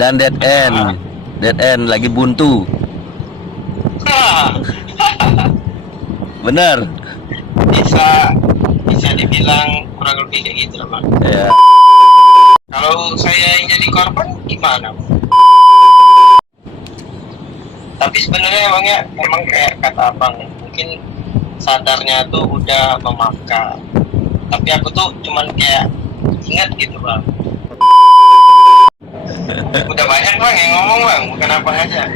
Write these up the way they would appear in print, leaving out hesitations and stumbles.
dan dead end lagi buntu. Bener. Bisa dibilang kurang lebih kayak gitu lah Bang. Ya. Kalau saya yang jadi korban gimana Bang? Tapi sebenarnya emang kayak kata abang, mungkin sadarnya tuh udah memaafkan. Tapi aku tuh cuman kayak ingat gitu Bang. Udah banyak Bang yang ngomong Bang, bukan apa aja.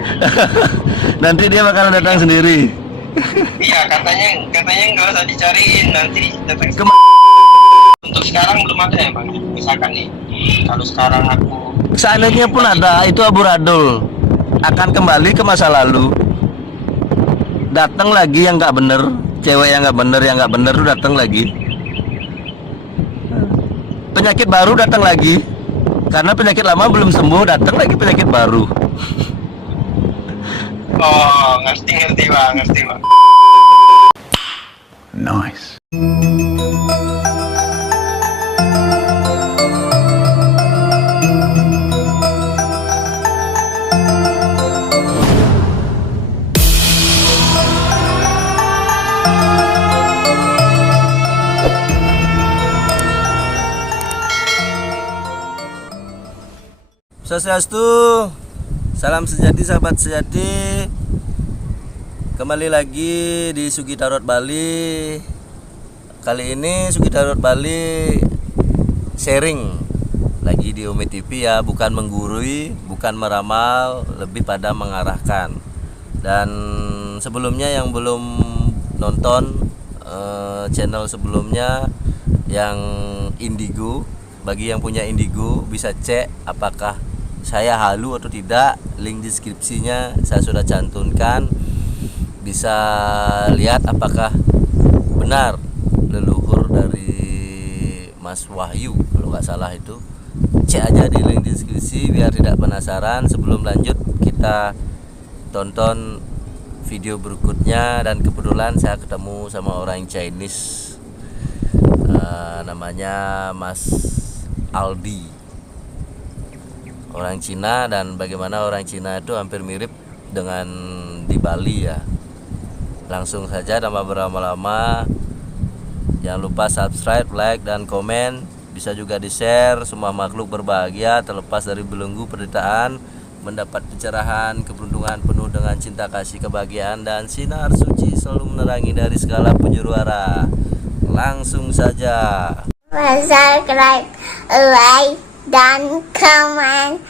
Nanti dia bakalan datang sendiri. Iya katanya nggak usah dicariin, nanti datang. Untuk sekarang belum ada ya Bang. Misalkan nih, kalau sekarang aku Seandainya pun ada, itu amburadul akan kembali ke masa lalu. Datang lagi yang nggak bener, cewek yang nggak bener tuh datang lagi. Penyakit baru datang lagi, karena penyakit lama belum sembuh, datang lagi penyakit baru. oh ngerti Bang. Nice. Swastiastu, salam sejati sahabat sejati. Kembali lagi di Sugi Tarot Bali. Kali ini Sugi Tarot Bali sharing lagi di Umi TV ya, bukan menggurui, bukan meramal, lebih pada mengarahkan. Dan sebelumnya yang belum nonton channel sebelumnya yang Indigo, bagi yang punya Indigo bisa cek apakah saya halu atau tidak. Link deskripsinya saya sudah cantumkan. Bisa lihat apakah benar leluhur dari Mas Wahyu, kalau nggak salah itu. Cek aja di link deskripsi biar tidak penasaran. Sebelum lanjut kita tonton video berikutnya. Dan kebetulan saya ketemu sama orang Chinese, namanya Mas Aldi, orang Cina. Dan bagaimana orang Cina itu hampir mirip dengan di Bali ya. Langsung saja tanpa berlama-lama, jangan lupa subscribe, like, dan komen. Bisa juga di share. Semua makhluk berbahagia terlepas dari belenggu penderitaan, mendapat pencerahan, keberuntungan penuh dengan cinta kasih, kebahagiaan, dan sinar suci selalu menerangi dari segala penjuru arah. Langsung saja. Subscribe, like, dan komen.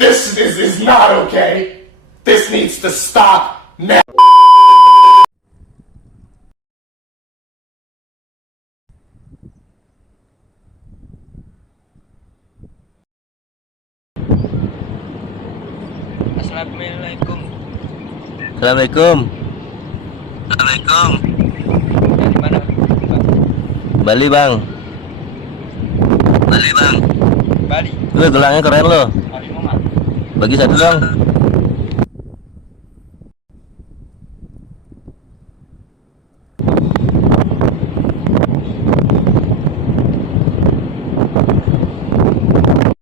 This is not okay. This needs to stop now. Assalamualaikum. Assalamualaikum. Dari mana? Bali bang. Bali. Gelangnya keren loh. Bagi satu dong.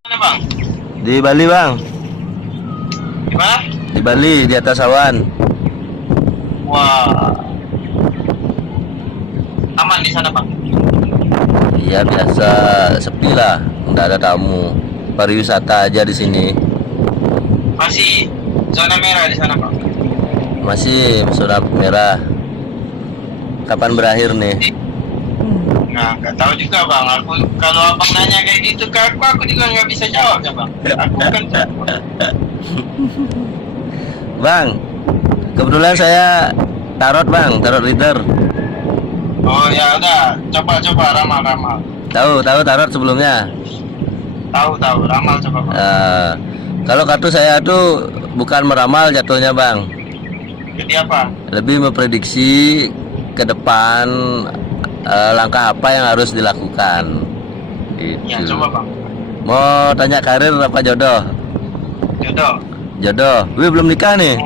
Mana Bang? Di Bali bang. Di mana? Di Bali, di atas awan. Wah. Aman di sana Bang? Iya biasa, sepi lah, nggak ada tamu. Pariwisata aja di sini. Masih zona merah di sana Bang? Masih zona merah. Kapan berakhir nih? Nah, nggak tahu juga Bang. Aku kalau abang nanya kayak gitu ke aku juga nggak bisa jawab ya Bang. Aku kan Bang, kebetulan saya tarot bang, tarot reader. oh ya udah, coba ramal. Tahu tarot sebelumnya. Tahu ramal coba Bang. Kalau kartu saya tuh bukan meramal jatuhnya bang, Jadi apa? lebih memprediksi ke depan, langkah apa yang harus dilakukan. Ya Gitu. coba Bang. Mau tanya karir apa jodoh? Jodoh. Jodoh. Wih, belum nikah nih.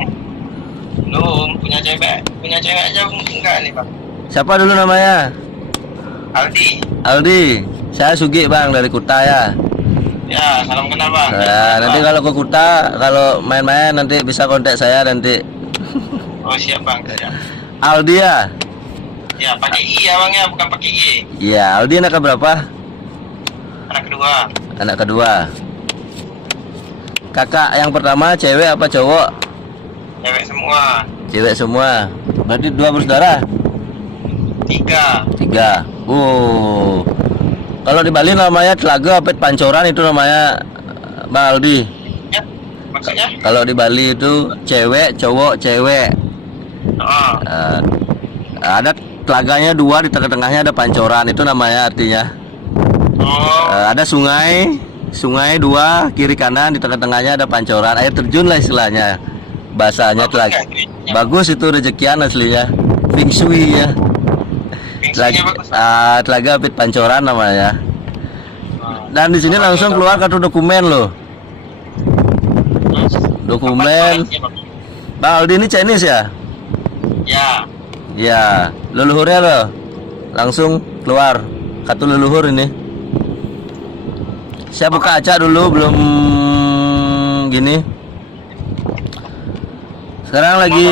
Belum punya cewek aja enggak nih bang. Siapa dulu namanya? Aldi. Aldi. Saya Sugi bang dari Kuta ya. Ya, salam kenal bang. Nah, nanti kalau ke Kuta, kalau main-main nanti bisa kontak saya nanti. Oh siap bang. Siap. Aldi ya? Ya pakai I ya bang ya, bukan pakai Y. Iya, Aldi anak berapa? Anak kedua. Anak kedua. Kakak yang pertama cewek apa cowok? Cewek semua. Cewek semua. Berarti 2 bersaudara? 3. 3. Kalau di Bali namanya Telaga apa Pancoran itu namanya Bang Aldi. Ya, maksudnya? Kalau di Bali itu cewek, cowok, cewek. Oh. Ada telaganya 2, di tengah-tengahnya ada pancoran, itu namanya artinya. Oh. Ada sungai 2 kiri kanan, di tengah-tengahnya ada pancoran, air terjun lah istilahnya. Bahasanya Bagus telaga. nggak itu? Bagus itu rezekian aslinya. Feng Shui ya. Fungsinya bagus. Telaga Apit Pancoran namanya. Oh. Dan di sini langsung keluar kartu dokumen loh. Terus, Dokumen. apa toleransinya, Bang? Bang Aldi ini Chinese ya? Ya. Ya, leluhurnya loh. Langsung keluar kartu leluhur ini. Saya buka aja dulu belum gini. Sekarang lagi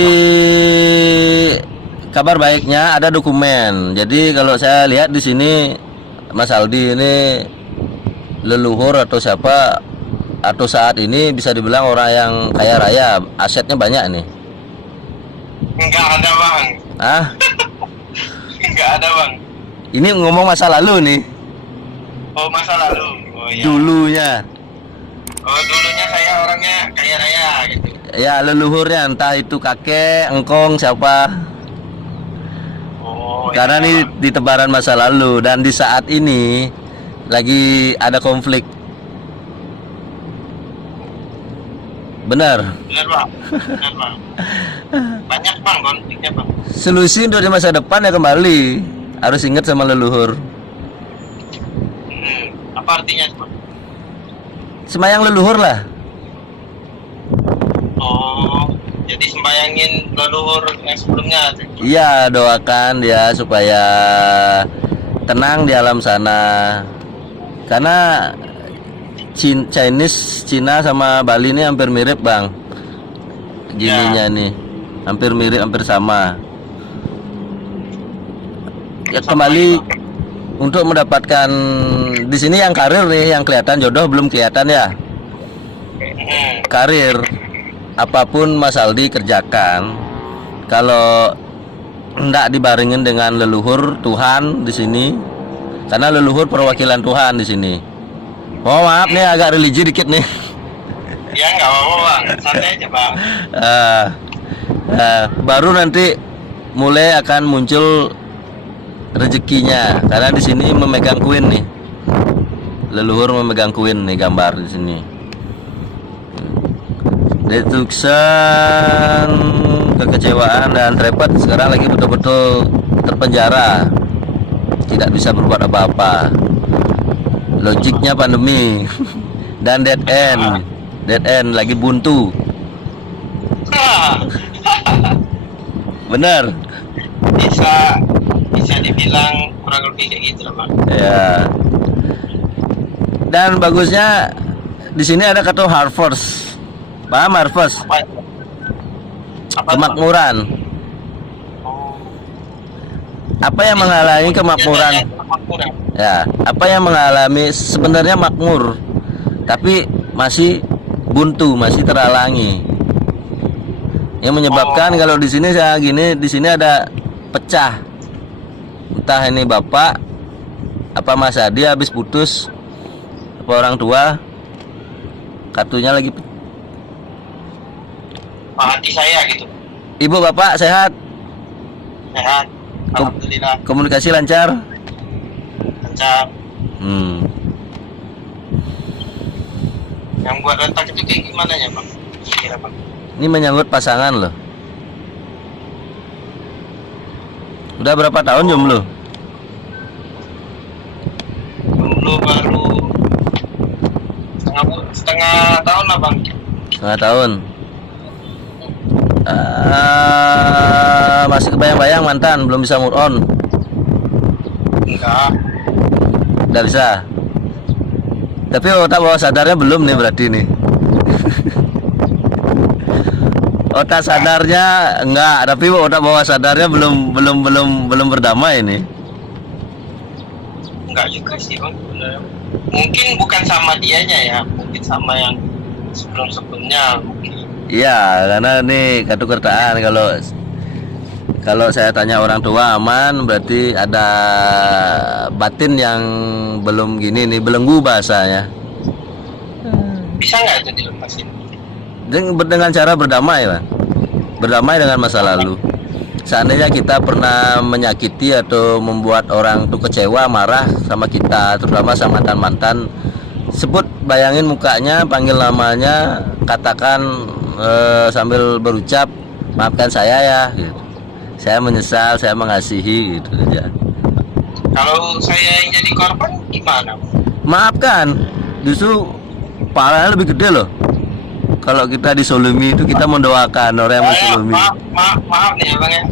kabar baiknya ada dokumen. Jadi kalau saya lihat di sini Mas Aldi ini leluhur atau siapa atau saat ini bisa dibilang orang yang kaya raya, asetnya banyak nih. Enggak ada bang. Ah, Enggak ada bang. ini ngomong masa lalu nih. Oh masa lalu. Oh iya. Dulunya. Oh dulunya saya orangnya kaya raya gitu. Ya leluhurnya entah itu kakek, engkong siapa. Oh. Karena iya, ini Bang. di tebaran masa lalu dan di saat ini lagi ada konflik. Benar. Benar bang. Benar bang. Banyak bang konfliknya bang. Solusi untuk di masa depan ya kembali harus ingat sama leluhur. Apa artinya bang? Semayang leluhur lah. Oh. Jadi sembayangin leluhur yang sebelumnya. Iya, doakan dia supaya tenang di alam sana. Karena Chinese, Cina sama Bali ini hampir mirip bang. Gininya nih, hampir mirip, hampir sama. Ya kembali untuk mendapatkan di sini yang karir nih, yang kelihatan jodoh belum kelihatan ya. Karir apapun Mas Aldi kerjakan, kalau hendak dibaringin dengan leluhur Tuhan di sini, karena leluhur perwakilan Tuhan di sini. Oh maaf nih agak religi dikit nih. Ya nggak apa-apa bang, santai aja bang. Baru nanti mulai akan muncul rezekinya, karena di sini memegang kuin nih, leluhur memegang kuin nih gambar di sini. Detuksan, kekecewaan dan repot sekarang lagi betul-betul terpenjara, tidak bisa berbuat apa-apa. Logiknya pandemi dan dead end lagi buntu. Bener. Bisa dibilang kurang lebih kayak gitu lah bang. Ya. Dan bagusnya di sini ada kata harvest. Paham harvest? Apa itu? Apa itu, Bang? Kemakmuran. Oh. Apa yang menghalangi kemakmuran? Kemakmuran. Ya, apa yang mengalami sebenarnya makmur, tapi masih buntu, masih terhalangi. Yang menyebabkan kalau di sini saya gini, di sini ada pecah. Entah ini bapak apa Mas Adi habis putus, apa orang tua, kartunya lagi. Hati saya gitu. Ibu bapak sehat, Sehat. Alhamdulillah. komunikasi lancar. Lancar. Yang buat rentak itu kayak gimana ya bang? Kira bang. Ini menyangkut pasangan loh. Udah berapa tahun jomblo? Jomblo baru setengah tahun lah bang. Setengah tahun. Masih kebayang-bayang mantan, belum bisa move on. Enggak. Nggak bisa. Tapi otak bawah sadarnya belum nih berarti nih. Otak sadarnya enggak, tapi otak bawah sadarnya belum berdamai ini. Enggak juga sih bang sebenarnya. Mungkin bukan sama dianya ya, mungkin sama yang sebelumnya mungkin. Iya, karena nih kartu kertaan, kalau saya tanya orang tua aman, berarti ada batin yang belum gini nih, belenggu bahasanya. Bisa nggak itu dilepasin? Dengan cara berdamai, Bang. Berdamai dengan masa lalu. Seandainya kita pernah menyakiti atau membuat orang tuh kecewa, marah sama kita, terutama sama mantan-mantan, sebut, bayangin mukanya, panggil namanya, katakan sambil berucap, maafkan saya ya, gitu. Saya menyesal, saya mengasihi, gitu aja. Kalau saya yang jadi korban gimana? Maafkan, justru pahalanya lebih gede loh. Kalau kita disolimi itu kita mendoakan orang yang mensolimi. Maaf nih bang ya,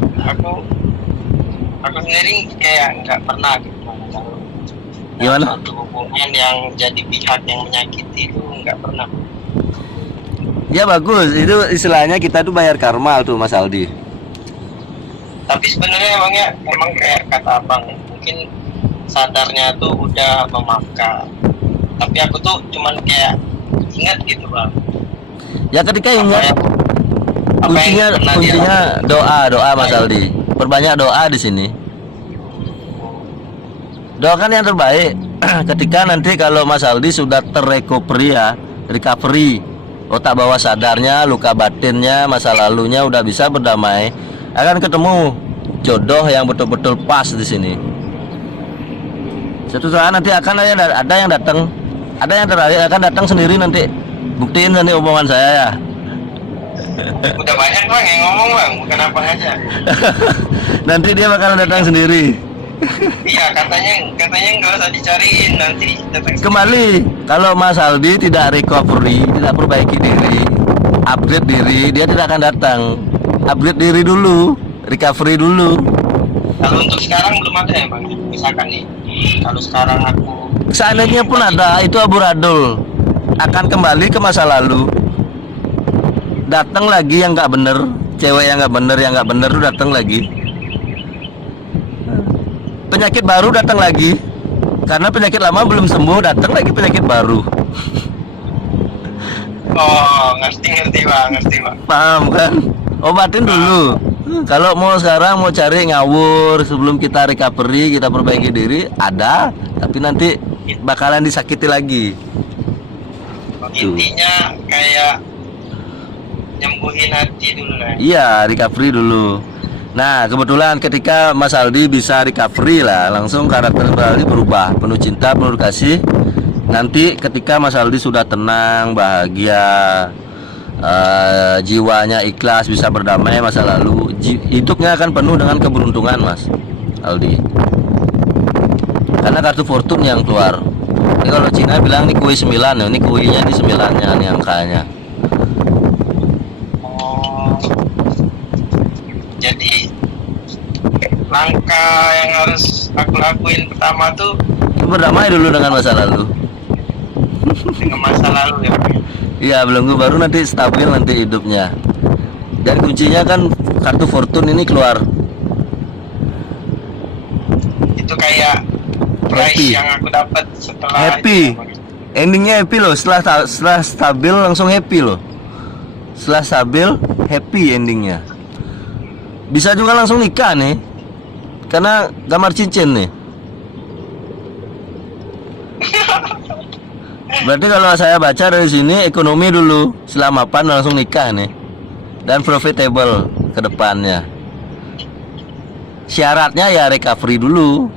aku sendiri kayak nggak pernah gitu. Gimana? Satu hubungan yang jadi pihak yang menyakiti itu nggak pernah. Ya bagus, itu istilahnya kita tuh bayar karma tuh Mas Aldi. Tapi sebenarnya bang ya, emang kayak kata abang, mungkin sadarnya tuh udah memaafkan. Tapi aku tuh cuman kayak ingat gitu bang. Ya ketika ingat, kuncinya doa Mas Aldi. Perbanyak doa di sini. Doakan yang terbaik. Ketika nanti kalau Mas Aldi sudah terrecovery ya, recovery, otak bawah sadarnya, luka batinnya, masa lalunya udah bisa berdamai, akan ketemu jodoh yang betul-betul pas di sini. Suatu saat nanti akan ada yang datang, ada yang terakhir akan datang sendiri nanti. Buktiin nanti omongan saya ya. Udah banyak bang yang ngomong bang, bukan apa aja. Nanti dia bakalan datang sendiri. Iya katanya nggak usah dicariin, nanti datang Kembali, kalau Mas Aldi tidak recovery, tidak perbaiki diri, upgrade diri, dia tidak akan datang. Upgrade diri dulu, recovery dulu. Kalau untuk sekarang belum ada ya bang. Misalkan nih, kalau sekarang aku Seandainya pun ada, itu amburadul, akan kembali ke masa lalu. Datang lagi yang nggak bener, cewek yang nggak bener tuh datang lagi. Penyakit baru datang lagi, karena penyakit lama belum sembuh, datang lagi penyakit baru. oh ngerti bang. Paham kan? Obatin dulu. Kalau mau sekarang mau cari ngawur sebelum kita recovery, kita perbaiki diri, ada, tapi nanti bakalan disakiti lagi. Intinya kayak nyembuhin hati dulu lah. Iya, recovery dulu. Nah, kebetulan ketika Mas Aldi bisa recovery lah, langsung karakter Mas Aldi berubah, penuh cinta, penuh kasih. Nanti ketika Mas Aldi sudah tenang, bahagia, jiwanya ikhlas, bisa berdamai masa lalu, hidupnya akan penuh dengan keberuntungan Mas Aldi. Karena kartu fortune yang keluar. Ini kalau Cina bilang ini kue 9 ya, ini kuenya di 9-nya nih angkanya. Jadi langkah yang harus aku lakuin pertama tuh Berdamai dulu dengan masa lalu. dengan masa lalu ya Bang. Iya, belum baru nanti stabil nanti hidupnya. Dan kuncinya kan kartu fortune ini keluar. Itu kayak prize Happy. yang aku dapat setelah Happy. Endingnya happy loh. Setelah stabil langsung happy loh. Setelah stabil happy endingnya. Bisa juga langsung nikah nih, karena gambar cincin nih. Berarti kalau saya baca dari sini ekonomi dulu, setelah mapan langsung nikah nih, dan profitable ke depannya. Syaratnya ya recovery dulu,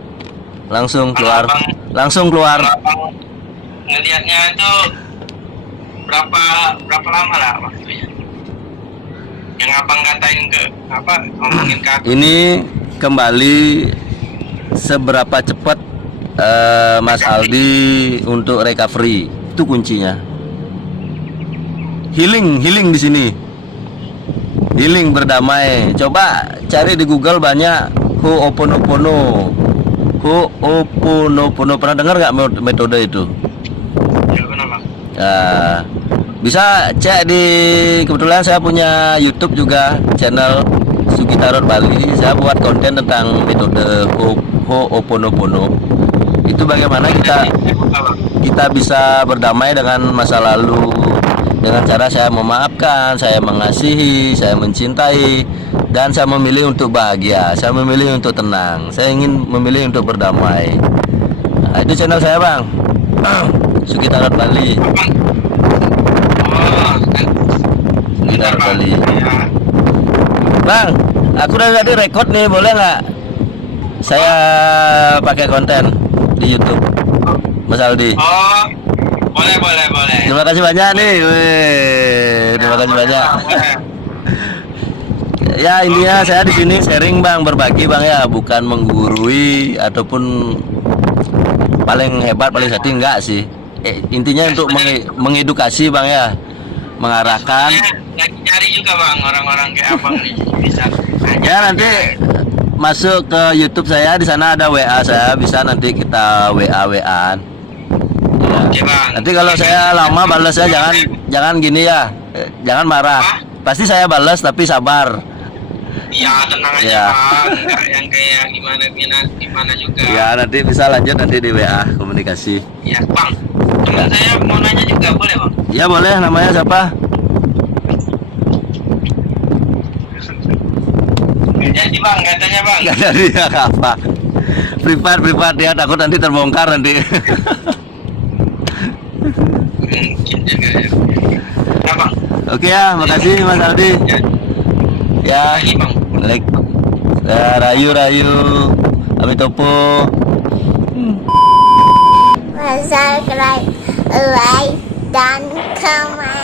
langsung keluar. Kalau abang ngelihatnya itu berapa lama lah waktunya? Yang abang katain ngomongin ke aku. Ini kembali seberapa cepat Mas Aldi untuk recovery, itu kuncinya. Healing di sini. Healing berdamai. Coba cari di Google banyak Ho'oponopono. Ho'oponopono, pernah dengar nggak metode itu? Ya benar bang. Nah, bisa cek di, kebetulan saya punya YouTube juga, channel Sugi Tarot Bali. Saya buat konten tentang metode Ho'oponopono. Itu bagaimana Saya buka bang. kita bisa berdamai dengan masa lalu dengan cara saya memaafkan, saya mengasihi, saya mencintai, dan saya memilih untuk bahagia, saya memilih untuk tenang, saya ingin memilih untuk berdamai. Nah, itu channel saya bang, Sugi Tarot Bali. Bang. Oh, kan. Bentar bang. Bali. Ya. Bang, aku udah tadi record nih, boleh nggak saya pakai konten di YouTube Mas Aldi? Oh, boleh. Terima kasih banyak nih. Wih, terima kasih banyak. Boleh. Ya intinya saya di sini sharing bang, berbagi bang ya, bukan menggurui ataupun paling hebat paling sakti, enggak sih. Intinya untuk mengedukasi bang ya, mengarahkan. Saya lagi nyari juga bang orang-orang kayak abang nih bisa. Ya nanti masuk ke YouTube saya, di sana ada WA saya, bisa nanti kita WA-WAan. Ya. Oke bang. Nanti kalau saya lama balasnya jangan gini ya, jangan marah. Pasti saya balas tapi sabar. Ya tenang aja Ya. bang, nggak yang kayak gimana juga. Ya nanti bisa lanjut nanti di WA komunikasi. Ya bang, teman saya mau nanya juga boleh bang? Ya boleh, namanya siapa? Nggak jadi bang, katanya bang. Gak ada dia apa. Privat dia takut nanti terbongkar nanti. Mungkin juga ya. Ya bang. Oke ya, makasih Mas Aldi. Ya. Ya, Lagi bang. like, ya, rayu, amitopo. Subscribe, like, dan comment.